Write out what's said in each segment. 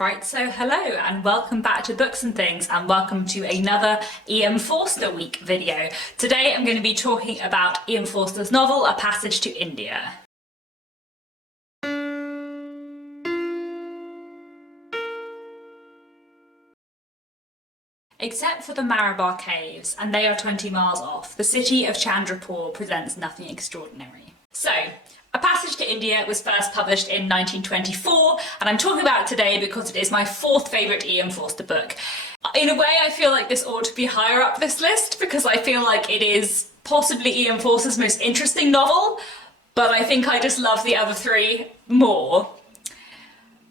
Right, so hello and welcome back to Books and Things, and welcome to another E.M. Forster Week video. Today I'm going to be talking about E.M. Forster's novel, A Passage to India. Except for the Marabar Caves, and they are 20 miles off, the city of Chandrapur presents nothing extraordinary. So, A Passage to India was first published in 1924, and I'm talking about it today because it is my fourth favourite E.M. Forster book. In a way, I feel like this ought to be higher up this list because I feel like it is possibly E.M. Forster's most interesting novel, but I think I just love the other three more.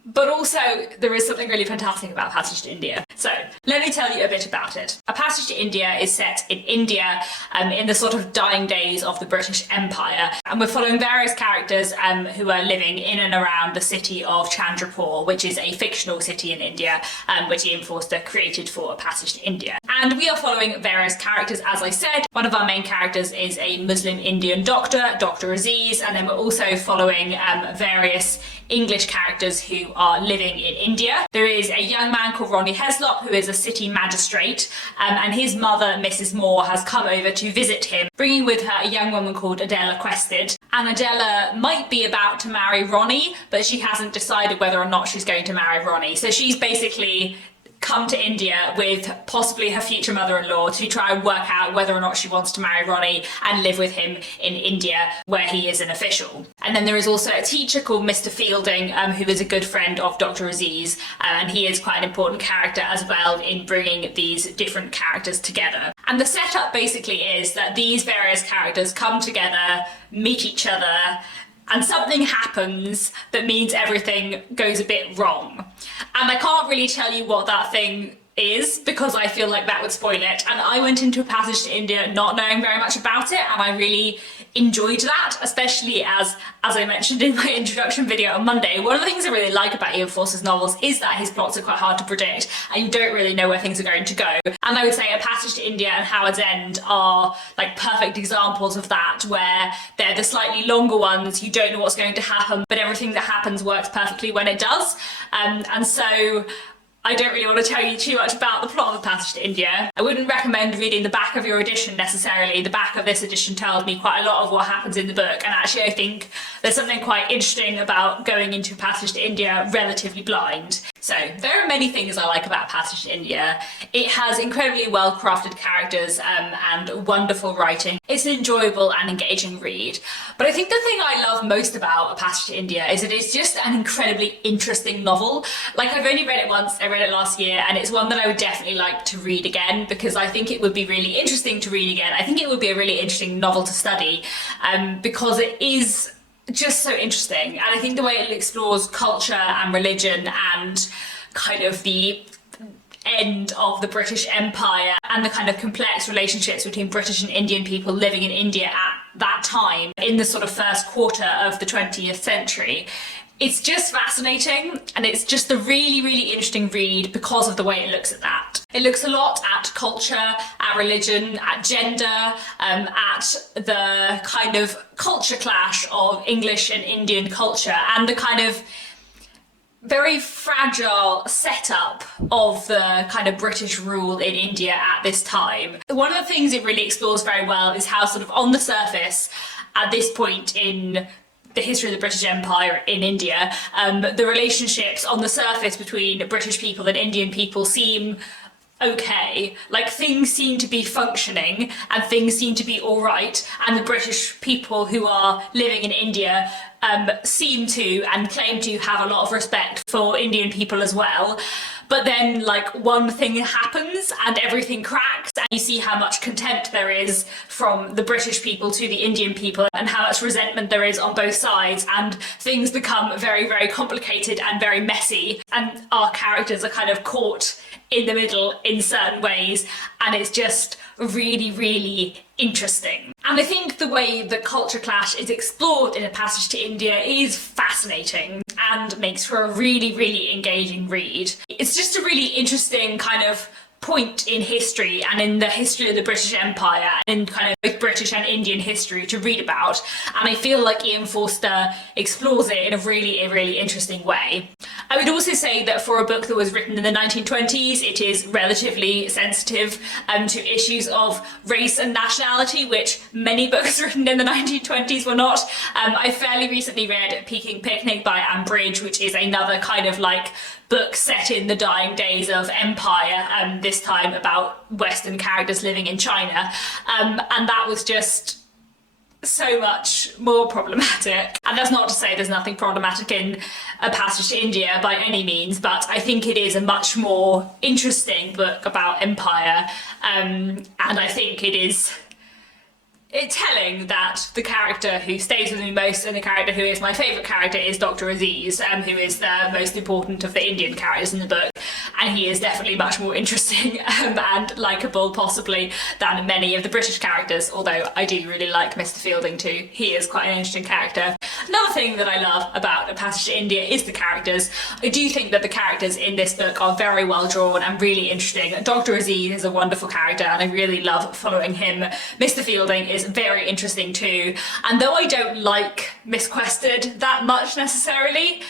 But also, there is something really fantastic about Passage to India. So, let me tell you a bit about it. A Passage to India is set in India in the sort of dying days of the British Empire. And we're following various characters who are living in and around the city of Chandrapur, which is a fictional city in India, which E.M. Forster created for A Passage to India. And we are following various characters, as I said. One of our main characters is a Muslim Indian doctor, Dr. Aziz, and then we're also following various English characters who are living in India. There is a young man called Ronnie Heslop who is a city magistrate, and his mother, Mrs. Moore, has come over to visit him, bringing with her a young woman called Adela Quested. And Adela might be about to marry Ronnie, but she hasn't decided whether or not she's going to marry Ronnie. So she's basically come to India with possibly her future mother-in-law to try and work out whether or not she wants to marry Ronnie and live with him in India where he is an official. And then there is also a teacher called Mr. Fielding who is a good friend of Dr. Aziz, and he is quite an important character as well in bringing these different characters together. And the setup basically is that these various characters come together, meet each other, and something happens that means everything goes a bit wrong. And I can't really tell you what that thing is because I feel like that would spoil it. And I went into A Passage to India not knowing very much about it, and I really enjoyed that, especially as I mentioned in my introduction video on Monday. One of the things I really like about E.M. Forster's novels is that his plots are quite hard to predict and you don't really know where things are going to go. And I would say A Passage to India and Howard's End are like perfect examples of that, where they're the slightly longer ones, you don't know what's going to happen, but everything that happens works perfectly when it does. And so I don't really want to tell you too much about the plot of A Passage to India. I wouldn't recommend reading the back of your edition necessarily. The back of this edition tells me quite a lot of what happens in the book, and actually I think there's something quite interesting about going into A Passage to India relatively blind. So there are many things I like about A Passage to India. It has incredibly well crafted characters and wonderful writing. It's an enjoyable and engaging read. But I think the thing I love most about A Passage to India is that it's just an incredibly interesting novel. Like, I've only read it once, I read it last year, and it's one that I would definitely like to read again because I think it would be really interesting to read again. I think it would be a really interesting novel to study because it is just so interesting, and I think the way it explores culture and religion and kind of the end of the British Empire and the kind of complex relationships between British and Indian people living in India at that time in the sort of first quarter of the 20th century. It's just fascinating, and it's just a really, really interesting read because of the way it looks at that. It looks a lot at culture, at religion, at gender, at the kind of culture clash of English and Indian culture, and the kind of very fragile setup of the kind of British rule in India at this time. One of the things it really explores very well is how sort of on the surface, at this point in the history of the British Empire in India, the relationships on the surface between British people and Indian people seem okay. Like, things seem to be functioning and things seem to be all right, and the British people who are living in India seem to and claim to have a lot of respect for Indian people as well. But then, like, one thing happens and everything cracks, and you see how much contempt there is from the British people to the Indian people and how much resentment there is on both sides, and things become very, very complicated and very messy, and our characters are kind of caught in the middle in certain ways, and it's just really, really interesting. And I think the way the culture clash is explored in A Passage to India is fascinating and makes for a really, really engaging read. It's just a really interesting kind of point in history and in the history of the British Empire and in kind of both British and Indian history to read about, and I feel like E.M. Forster explores it in a really, really interesting way. I would also say that for a book that was written in the 1920s, it is relatively sensitive to issues of race and nationality, which many books written in the 1920s were not. I fairly recently read Peking Picnic by Anne Bridge, which is another kind of like book set in the dying days of empire, this time about Western characters living in China, and that was just so much more problematic. And that's not to say there's nothing problematic in A Passage to India by any means, but I think it is a much more interesting book about empire, and I think it's telling that the character who stays with me most and the character who is my favourite character is Dr. Aziz, who is the most important of the Indian characters in the book, and he is definitely much more interesting and likeable possibly than many of the British characters, although I do really like Mr. Fielding too. He is quite an interesting character. Another thing that I love about A Passage to India is the characters. I do think that the characters in this book are very well drawn and really interesting. Dr. Aziz is a wonderful character and I really love following him. Mr. Fielding is very interesting too, and though I don't like Miss Quested that much necessarily,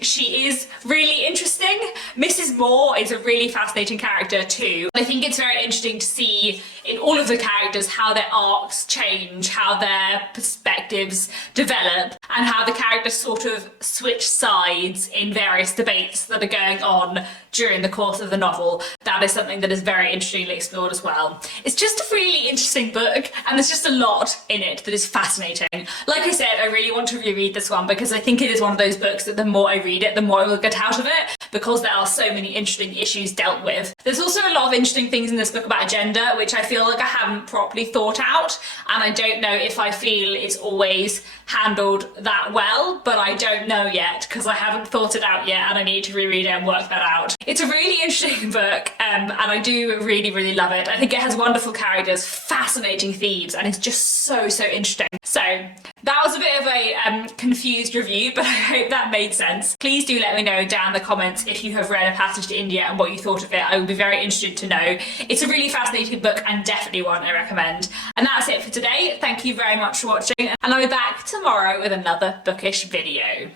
she is really interesting. Mrs. Moore is a really fascinating character too. I think it's very interesting to see in all of the characters how their arcs change, how their perspectives develop, and how the characters sort of switch sides in various debates that are going on during the course of the novel. That is something that is very interestingly explored as well. It's just a really interesting book, and there's just a lot in it that is fascinating. Like I said, I really want to reread this one because I think it is one of those books that the more I read it, the more I will get out of it, because there are so many interesting issues dealt with. There's also a lot of interesting things in this book about gender, which I feel like I haven't properly thought out, and I don't know if I feel it's always handled that well, but I don't know yet because I haven't thought it out yet and I need to reread it and work that out. It's a really interesting book, and I do really love it. I think it has wonderful characters, fascinating themes, and it's just so interesting. So that was a bit of a confused review, but I hope that made sense. Please do let me know down in the comments if you have read A Passage to India and what you thought of it. I would be very interested to know. It's a really fascinating book and definitely one I recommend. And that's it for today. Thank you very much for watching, and I'll be back tomorrow with another bookish video.